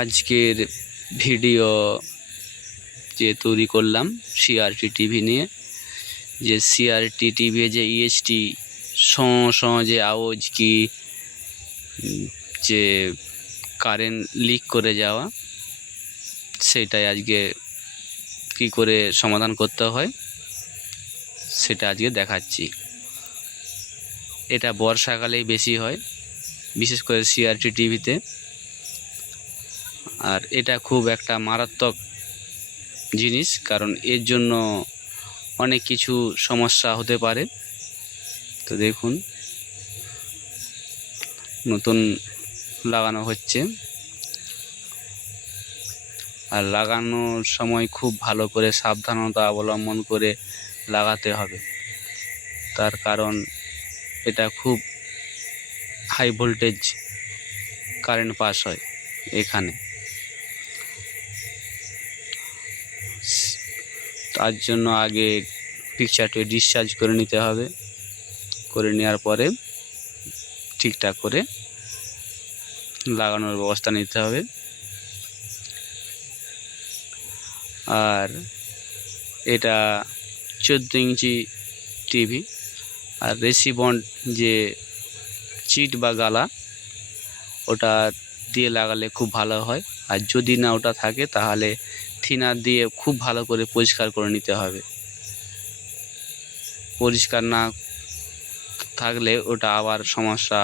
আজকের ভিডিও যে তৈরি করলাম সিআরটি টিভি নিয়ে, যে সিআরটি টিভি যে ইএসটি যে আওয়াজ কি যে কারেন্ট লিক করে যাওয়া, সেটাই আজকে কি করে সমাধান করতে হয় সেটা আজকে দেখাচ্ছি। এটা বর্ষাকালেই বেশি হয়, বিশেষ করে সিআরটি টিভিতে। আর এটা খুব একটা মারাত্মক জিনিস, কারণ এর জন্য অনেক কিছু সমস্যা হতে পারে। তো দেখুন, নতুন লাগানো হচ্ছে, আর লাগানোর সময় খুব ভালো করে সাবধানতা অবলম্বন করে লাগাতে হবে। তার কারণ এটা খুব হাই ভোল্টেজ কারেন্ট পাস হয় এখানে। তার জন্য আগে পিকচারটি ডিসচার্জ করে নিতে হবে, করে নেওয়ার পরে ঠিকঠাক করে লাগানোর ব্যবস্থা নিতে হবে। আর এটা 14 ইঞ্চি টিভি, আর রেসিবন্ড যে চিট বা গালা ওটা দিয়ে লাগালে খুব ভালো হয়। আর যদি না ওটা থাকে তাহলে থিনার দিয়ে খুব ভালো করে পরিষ্কার করে নিতে হবে। পরিষ্কার না থাকলে ওটা আবার সমস্যা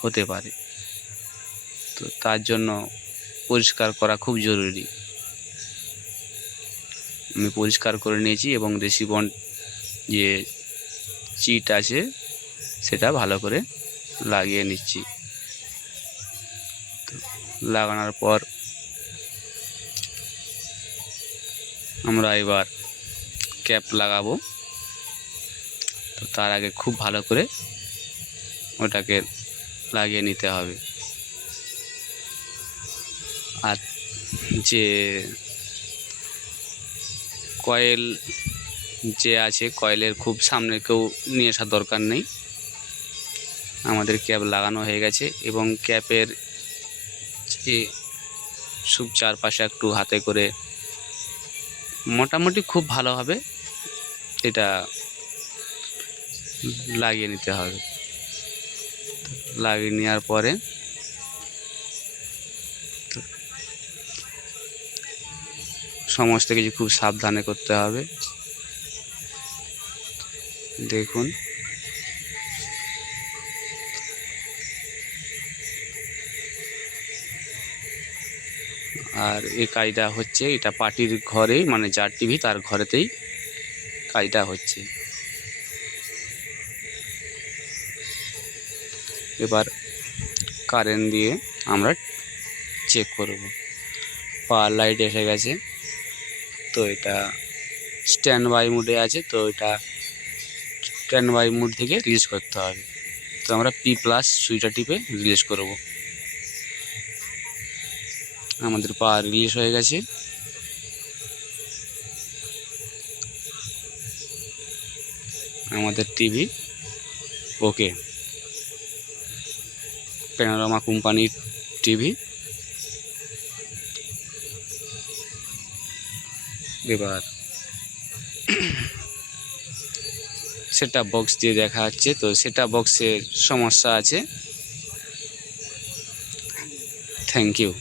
হতে পারে। তো তার জন্য পরিষ্কার করা খুব জরুরি। আমি পরিষ্কার করে নিয়েছি এবং রেসিবন্ড যে চিট আছে সেটা ভালো করে লাগিয়ে নিচ্ছি। লাগানোর পর আমরা এবার ক্যাপ লাগাবো। তো তার আগে খুব ভালো করে ওটাকে লাগিয়ে নিতে হবে। আর যে কয়েল যে আছে, কয়েলের খুব সামনে কেউ নিয়ে আসার দরকার নেই। আমাদের ক্যাপ লাগানো হয়ে গেছে এবং ক্যাপের যে সব চারপাশে একটু হাতে করে মোটামুটি খুব ভালোভাবে এটা লাগিয়ে নিতে হবে। লাগিয়ে নেওয়ার পরে সমস্ত কিছু খুব সাবধানে করতে হবে। দেখুন, আর এই কাজটা হচ্ছে, এটা পার্টির ঘরেই, মানে যার টিভি তার ঘরেতেই কাজটা হচ্ছে। এবার কারেন্ট দিয়ে আমরা চেক করব। পাওয়ার লাইট এসে গেছে, তো এটা স্ট্যান্ড বাই মোডে আছে। তো এটা স্ট্যান্ড বাই মোড থেকে রিলিজ করতে হবে। তো আমরা P+ সুইচটা টিপে রিলিজ করব। আমাদের পাওয়ার রিলিজ হয়ে গেছে। আমাদের টিভি ওকে, প্যানোরামা কোম্পানির টিভি। এবার সেটআপ বক্স দিয়ে দেখা যাচ্ছে, তো সেটআপ বক্সের সমস্যা আছে। Thank you.